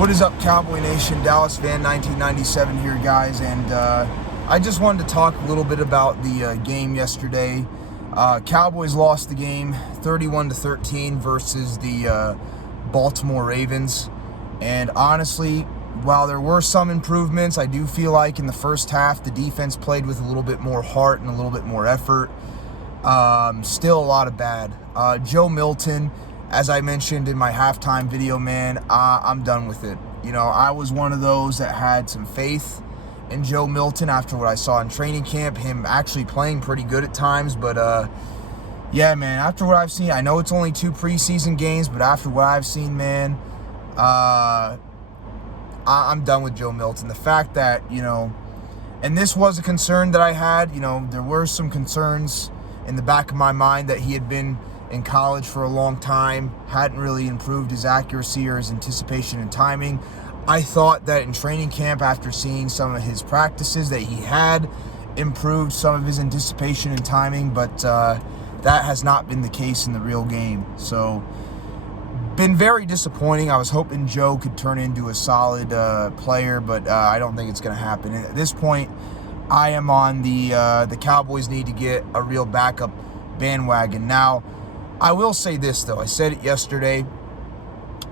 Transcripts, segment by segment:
What is up, Cowboy Nation? Dallas Fan 1997 here, guys, and I just wanted to talk a little bit about the game yesterday. Cowboys lost the game 31-13 versus the Baltimore Ravens, and honestly, while there were some improvements, I do feel like in the first half the defense played with a little bit more heart and a little bit more effort. Still a lot of bad. Joe Milton, as I mentioned in my halftime video, man, I'm done with it. You know, I was one of those that had some faith in Joe Milton after what I saw in training camp, him actually playing pretty good at times. But, yeah, man, after what I've seen, I know it's only 2 preseason games, but after what I've seen, man, I'm done with Joe Milton. The fact that, you know, and this was a concern that I had, you know, there were some concerns in the back of my mind that he had been in college for a long time, hadn't really improved his accuracy or his anticipation and timing. I thought that in training camp, after seeing some of his practices, that he had improved some of his anticipation and timing, but that has not been the case in the real game. So, been very disappointing. I was hoping Joe could turn into a solid player, but I don't think it's going to happen. And at this point, I am on the Cowboys need to get a real backup bandwagon. Now, I will say this, though. I said it yesterday.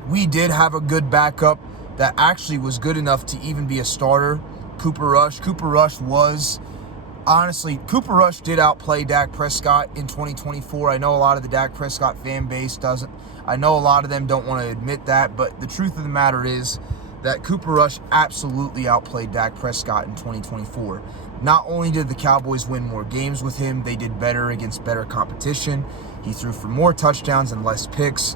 We did have a good backup that actually was good enough to even be a starter, Cooper Rush. Cooper Rush did outplay Dak Prescott in 2024. I know a lot of the Dak Prescott fan base doesn't. I know a lot of them don't want to admit that, but the truth of the matter is that Cooper Rush absolutely outplayed Dak Prescott in 2024. Not only did the Cowboys win more games with him, they did better against better competition. He threw for more touchdowns and less picks.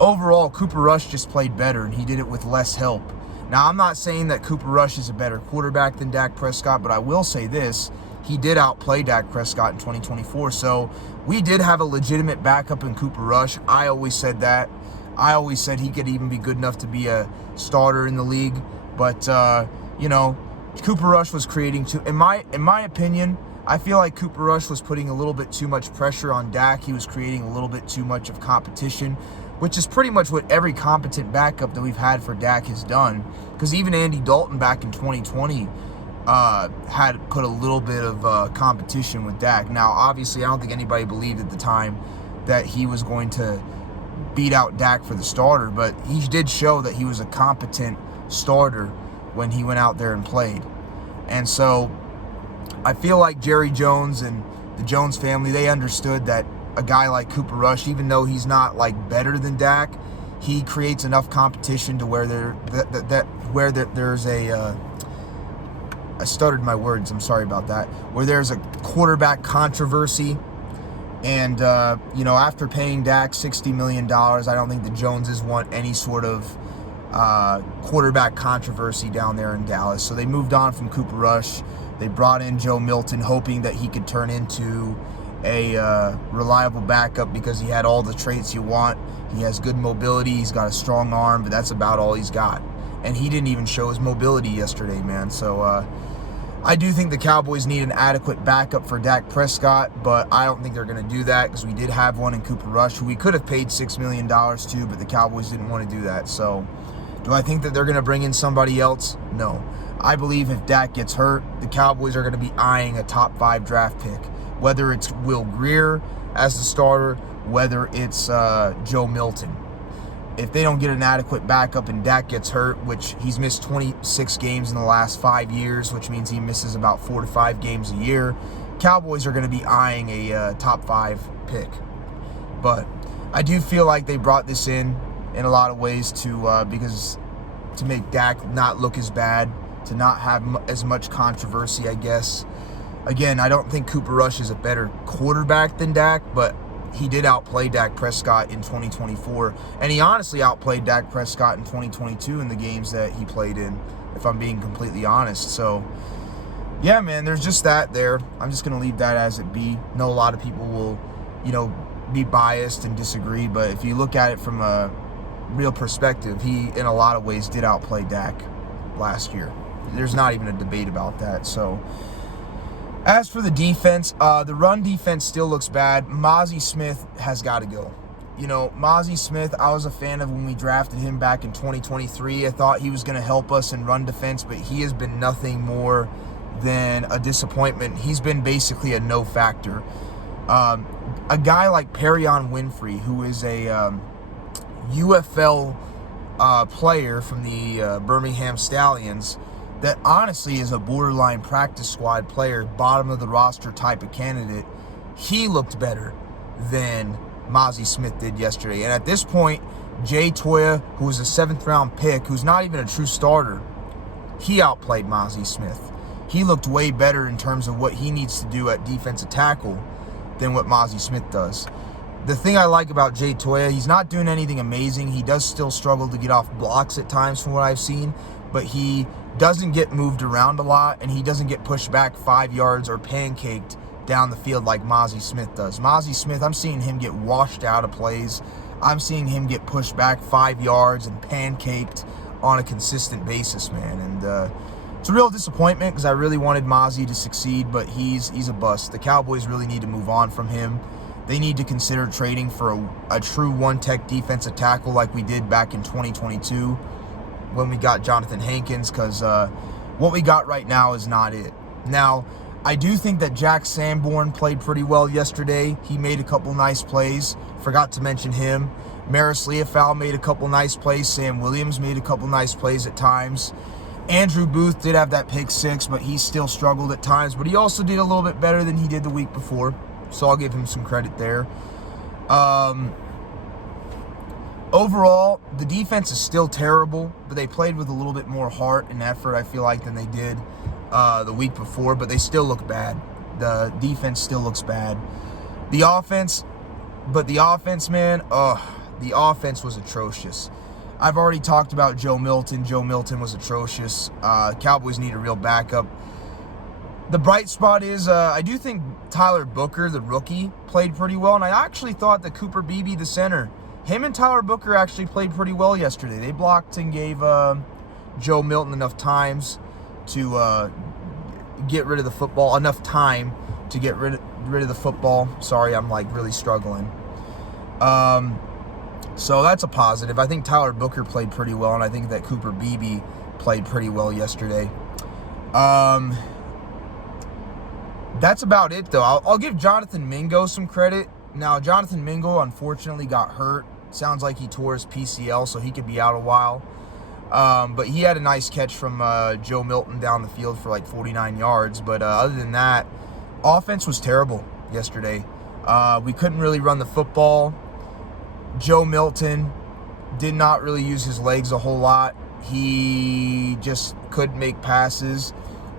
Overall, Cooper Rush just played better, and he did it with less help. Now, I'm not saying that Cooper Rush is a better quarterback than Dak Prescott, but I will say this. He did outplay Dak Prescott in 2024, so we did have a legitimate backup in Cooper Rush. I always said that. I always said he could even be good enough to be a starter in the league, but, you know, Cooper Rush was creating too. In my opinion, I feel like Cooper Rush was putting a little bit too much pressure on Dak. He was creating a little bit too much of competition, which is pretty much what every competent backup that we've had for Dak has done. Because even Andy Dalton back in 2020 had put a little bit of competition with Dak. Now, obviously, I don't think anybody believed at the time that he was going to beat out Dak for the starter, but he did show that he was a competent starter when he went out there and played. And so I feel like Jerry Jones and the Jones family, they understood that a guy like Cooper Rush, even though he's not like better than Dak, he creates enough competition to where there's a I stuttered my words, I'm sorry about that, where there's a quarterback controversy. And, you know, after paying Dak $60 million, I don't think the Joneses want any sort of quarterback controversy down there in Dallas. So they moved on from Cooper Rush. They brought in Joe Milton, hoping that he could turn into a reliable backup because he had all the traits you want. He has good mobility. He's got a strong arm, but that's about all he's got. And he didn't even show his mobility yesterday, man. So I do think the Cowboys need an adequate backup for Dak Prescott, but I don't think they're going to do that because we did have one in Cooper Rush, who we could have paid $6 million to, but the Cowboys didn't want to do that. So do I think that they're going to bring in somebody else? No. I believe if Dak gets hurt, the Cowboys are going to be eyeing a top 5 draft pick, whether it's Will Grier as the starter, whether it's Joe Milton. If they don't get an adequate backup and Dak gets hurt, which he's missed 26 games in the last 5 years, which means he misses about 4 to 5 games a year, Cowboys are going to be eyeing a top 5 pick. But I do feel like they brought this in a lot of ways because to make Dak not look as bad, to not have as much controversy, I guess. Again, I don't think Cooper Rush is a better quarterback than Dak, but he did outplay Dak Prescott in 2024, and he honestly outplayed Dak Prescott in 2022 in the games that he played in, if I'm being completely honest. So, yeah, man, there's just that there. I'm just going to leave that as it be. I know a lot of people will, you know, be biased and disagree, but if you look at it from a real perspective, he, in a lot of ways, did outplay Dak last year. There's not even a debate about that. So, as for the defense, the run defense still looks bad. Mozzie Smith has got to go. Mozzie Smith, I was a fan of when we drafted him back in 2023. I thought he was going to help us in run defense, but he has been nothing more than a disappointment. He's been basically a no factor. A guy like Perion Winfrey, who is a UFL player from the Birmingham Stallions, that honestly is a borderline practice squad player, bottom of the roster type of candidate, he looked better than Mozzie Smith did yesterday. And at this point, Jay Toya, who was a 7th round pick, who's not even a true starter, he outplayed Mozzie Smith. He looked way better in terms of what he needs to do at defensive tackle than what Mozzie Smith does. The thing I like about Jay Toya, he's not doing anything amazing. He does still struggle to get off blocks at times from what I've seen, but he doesn't get moved around a lot, and he doesn't get pushed back 5 yards or pancaked down the field like Mozzie Smith does. Mozzie Smith, I'm seeing him get washed out of plays. I'm seeing him get pushed back 5 yards and pancaked on a consistent basis, man. And it's a real disappointment because I really wanted Mozzie to succeed, but he's a bust. The Cowboys really need to move on from him. They need to consider trading for a true one-tech defensive tackle like we did back in 2022 when we got Jonathan Hankins, because what we got right now is not it. Now, I do think that Jack Sanborn played pretty well yesterday. He made a couple nice plays. Forgot to mention him. Maris Leofau made a couple nice plays. Sam Williams made a couple nice plays at times. Andrew Booth did have that pick 6, but he still struggled at times. But he also did a little bit better than he did the week before, so I'll give him some credit there. Overall, the defense is still terrible, but they played with a little bit more heart and effort, I feel like, than they did the week before, but they still look bad. The defense still looks bad. The offense, man, the offense was atrocious. I've already talked about Joe Milton. Joe Milton was atrocious. Cowboys need a real backup. The bright spot is I do think Tyler Booker, the rookie, played pretty well, and I actually thought that Cooper Beebe, the center, him and Tyler Booker actually played pretty well yesterday. They blocked and gave Joe Milton enough times to get rid of the football, enough time to get rid of the football. Sorry, I'm like really struggling. So that's a positive. I think Tyler Booker played pretty well, and I think that Cooper Beebe played pretty well yesterday. That's about it, though. I'll give Jonathan Mingo some credit. Now, Jonathan Mingo unfortunately got hurt. Sounds like he tore his PCL, so he could be out a while. But he had a nice catch from Joe Milton down the field for like 49 yards. But other than that, offense was terrible yesterday. We couldn't really run the football. Joe Milton did not really use his legs a whole lot. He just couldn't make passes.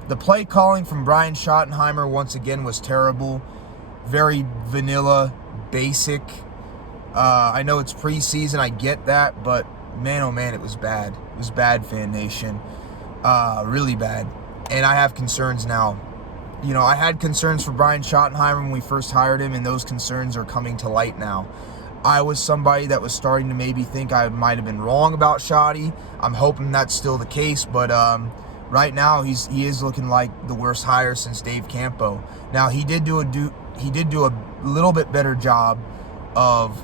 The play calling from Brian Schottenheimer once again was terrible. Very vanilla, basic. I know it's preseason, I get that, but man, oh man, it was bad. It was bad, Fan Nation. Really bad. And I have concerns now. I had concerns for Brian Schottenheimer when we first hired him, and those concerns are coming to light now. I was somebody that was starting to maybe think I might have been wrong about Shotty. I'm hoping that's still the case, but right now he is looking like the worst hire since Dave Campo. Now he did do a little bit better job of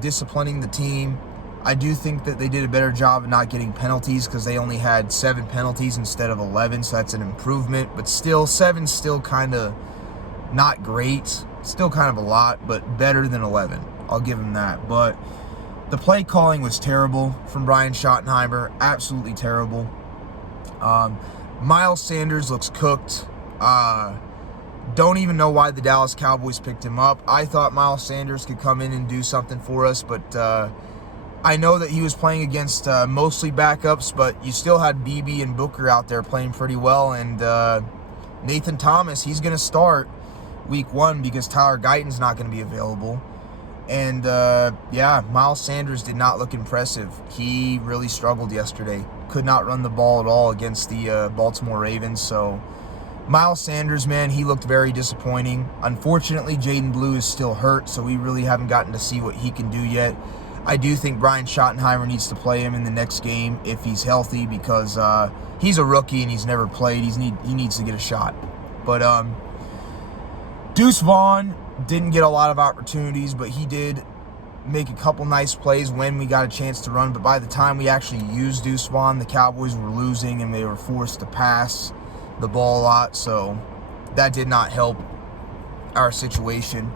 disciplining the team. I do think that they did a better job of not getting penalties because they only had 7 penalties instead of 11, so that's an improvement. But still, 7's still kind of not great. Still kind of a lot, but better than 11. I'll give him that. But the play calling was terrible from Brian Schottenheimer. Absolutely terrible. Miles Sanders looks cooked. Don't even know why the Dallas Cowboys picked him up. I thought Miles Sanders could come in and do something for us, but I know that he was playing against mostly backups, but you still had Beebe and Booker out there playing pretty well, and Nathan Thomas, he's going to start week 1 because Tyler Guyton's not going to be available. And, Miles Sanders did not look impressive. He really struggled yesterday. Could not run the ball at all against the Baltimore Ravens. So, Miles Sanders, man, he looked very disappointing. Unfortunately, Jaden Blue is still hurt, so we really haven't gotten to see what he can do yet. I do think Brian Schottenheimer needs to play him in the next game if he's healthy because he's a rookie and he's never played. He needs to get a shot. But Deuce Vaughn, Didn't get a lot of opportunities, but he did make a couple nice plays when we got a chance to run. But by the time we actually used Deuce Vaughn, the Cowboys were losing and they were forced to pass the ball a lot. So that did not help our situation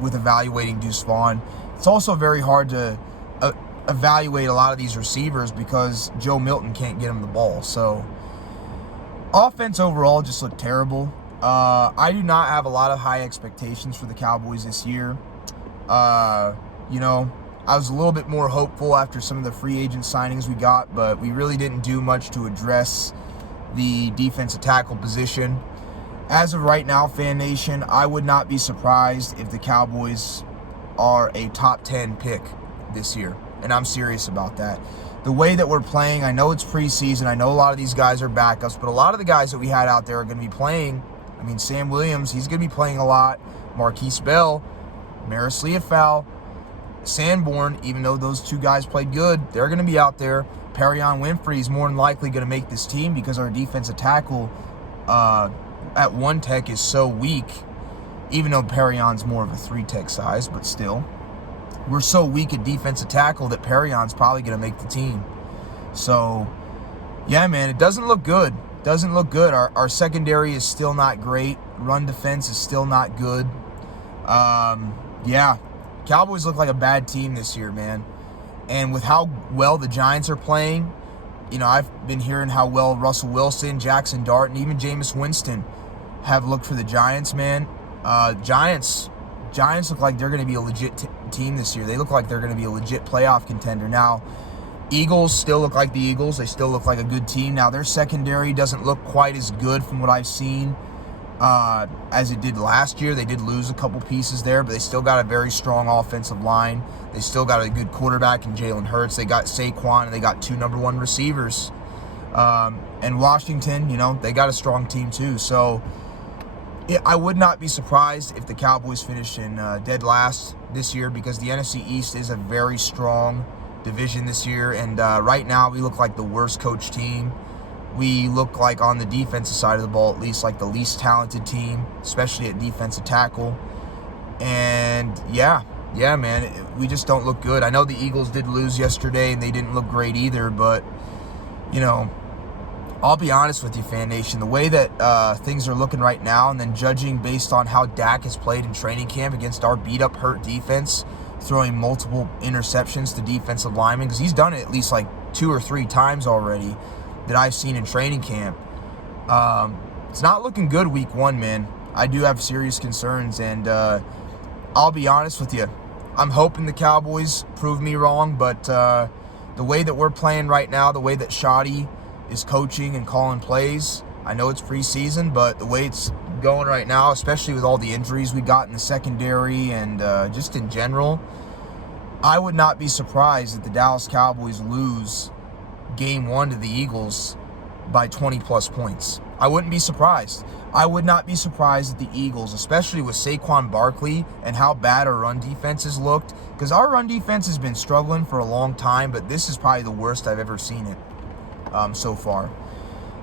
with evaluating Deuce Vaughn. It's also very hard to evaluate a lot of these receivers because Joe Milton can't get him the ball. So offense overall just looked terrible. I do not have a lot of high expectations for the Cowboys this year. I was a little bit more hopeful after some of the free agent signings we got, but we really didn't do much to address the defensive tackle position. As of right now, Fan Nation, I would not be surprised if the Cowboys are a top 10 pick this year, and I'm serious about that. The way that we're playing, I know it's preseason, I know a lot of these guys are backups, but a lot of the guys that we had out there are going to be playing. I mean, Sam Williams, he's going to be playing a lot. Marquise Bell, Maris Leofau, Sanborn, even though those two guys played good, they're going to be out there. Perion Winfrey is more than likely going to make this team because our defensive tackle at 1 tech is so weak, even though Perion's more of a 3 tech size, but still. We're so weak at defensive tackle that Perion's probably going to make the team. So, yeah, man, it doesn't look good. Doesn't look good. Our secondary is still not great. Run defense is still not good. Yeah, Cowboys look like a bad team this year, man. And with how well the Giants are playing, I've been hearing how well Russell Wilson, Jackson Dart, and even Jameis Winston have looked for the Giants, man. Giants look like they're going to be a legit team this year. They look like they're going to be a legit playoff contender. Now, Eagles still look like the Eagles. They still look like a good team. Now, their secondary doesn't look quite as good from what I've seen as it did last year. They did lose a couple pieces there, but they still got a very strong offensive line. They still got a good quarterback in Jalen Hurts. They got Saquon, and they got 2 number 1 receivers. And Washington, they got a strong team too. So I would not be surprised if the Cowboys finish in dead last this year because the NFC East is a very strong division this year. And right now we look like the worst coached team. We look like, on the defensive side of the ball, at least, like the least talented team, especially at defensive tackle. And yeah, man, we just don't look good. I know the Eagles did lose yesterday, and they didn't look great either, but, I'll be honest with you, Fan Nation, the way that things are looking right now, and then judging based on how Dak has played in training camp against our beat-up, hurt defense, throwing multiple interceptions to defensive linemen, because he's done it at least like 2 or 3 times already that I've seen in training camp. It's not looking good week 1, man. I do have serious concerns, and I'll be honest with you. I'm hoping the Cowboys prove me wrong, but the way that we're playing right now, the way that Shoddy is coaching and calling plays, I know it's preseason, but the way it's going right now, especially with all the injuries we got in the secondary and just in general, I would not be surprised if the Dallas Cowboys lose Game 1 to the Eagles by 20-plus points. I wouldn't be surprised. I would not be surprised at the Eagles, especially with Saquon Barkley and how bad our run defense has looked, because our run defense has been struggling for a long time, but this is probably the worst I've ever seen it so far.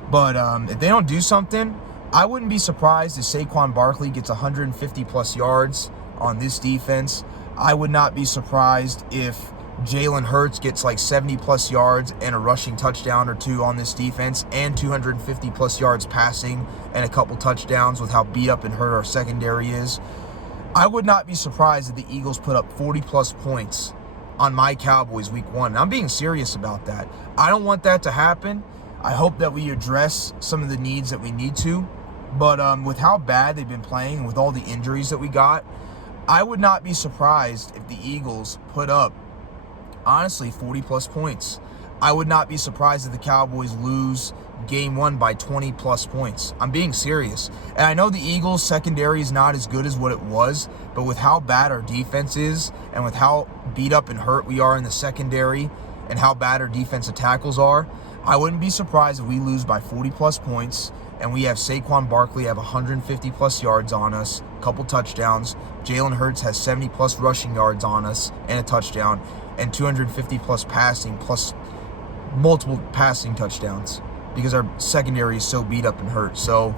But if they don't do something, I wouldn't be surprised if Saquon Barkley gets 150-plus yards on this defense. I would not be surprised if Jalen Hurts gets like 70-plus yards and a rushing touchdown or 2 on this defense, and 250-plus yards passing and a couple touchdowns with how beat up and hurt our secondary is. I would not be surprised if the Eagles put up 40-plus points on my Cowboys week 1. And I'm being serious about that. I don't want that to happen. I hope that we address some of the needs that we need to. But with how bad they've been playing and with all the injuries that we got, I would not be surprised if the Eagles put up, honestly, 40-plus points. I would not be surprised if the Cowboys lose Game 1 by 20-plus points. I'm being serious. And I know the Eagles' secondary is not as good as what it was, but with how bad our defense is and with how beat up and hurt we are in the secondary and how bad our defensive tackles are, I wouldn't be surprised if we lose by 40-plus points and we have Saquon Barkley have 150-plus yards on us, a couple touchdowns. Jalen Hurts has 70-plus rushing yards on us and a touchdown, and 250-plus passing, plus multiple passing touchdowns, because our secondary is so beat up and hurt. So,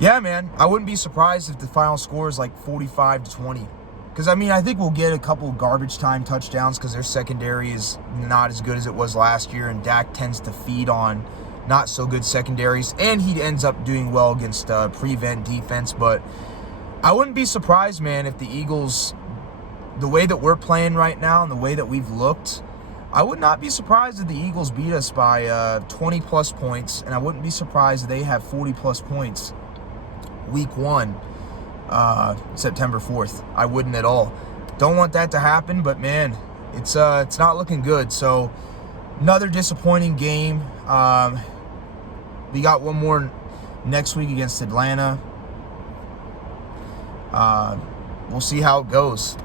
Yeah, man, I wouldn't be surprised if the final score is like 45-20. Because, I mean, I think we'll get a couple garbage time touchdowns because their secondary is not as good as it was last year, and Dak tends to feed on not so good secondaries, and he ends up doing well against prevent defense. But I wouldn't be surprised, man, if the Eagles, the way that we're playing right now and the way that we've looked, I would not be surprised if the Eagles beat us by 20-plus points, and I wouldn't be surprised if they have 40-plus points week 1, September 4th. I wouldn't at all. Don't want that to happen, but, man, it's not looking good. So, another disappointing game. We got one more next week against Atlanta. We'll see how it goes.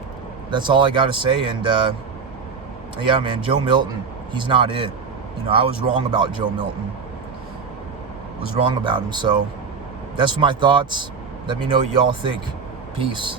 That's all I got to say. And, yeah, man, Joe Milton, he's not it. You know, I was wrong about Joe Milton. Was wrong about him. So, that's my thoughts. Let me know what y'all think. Peace.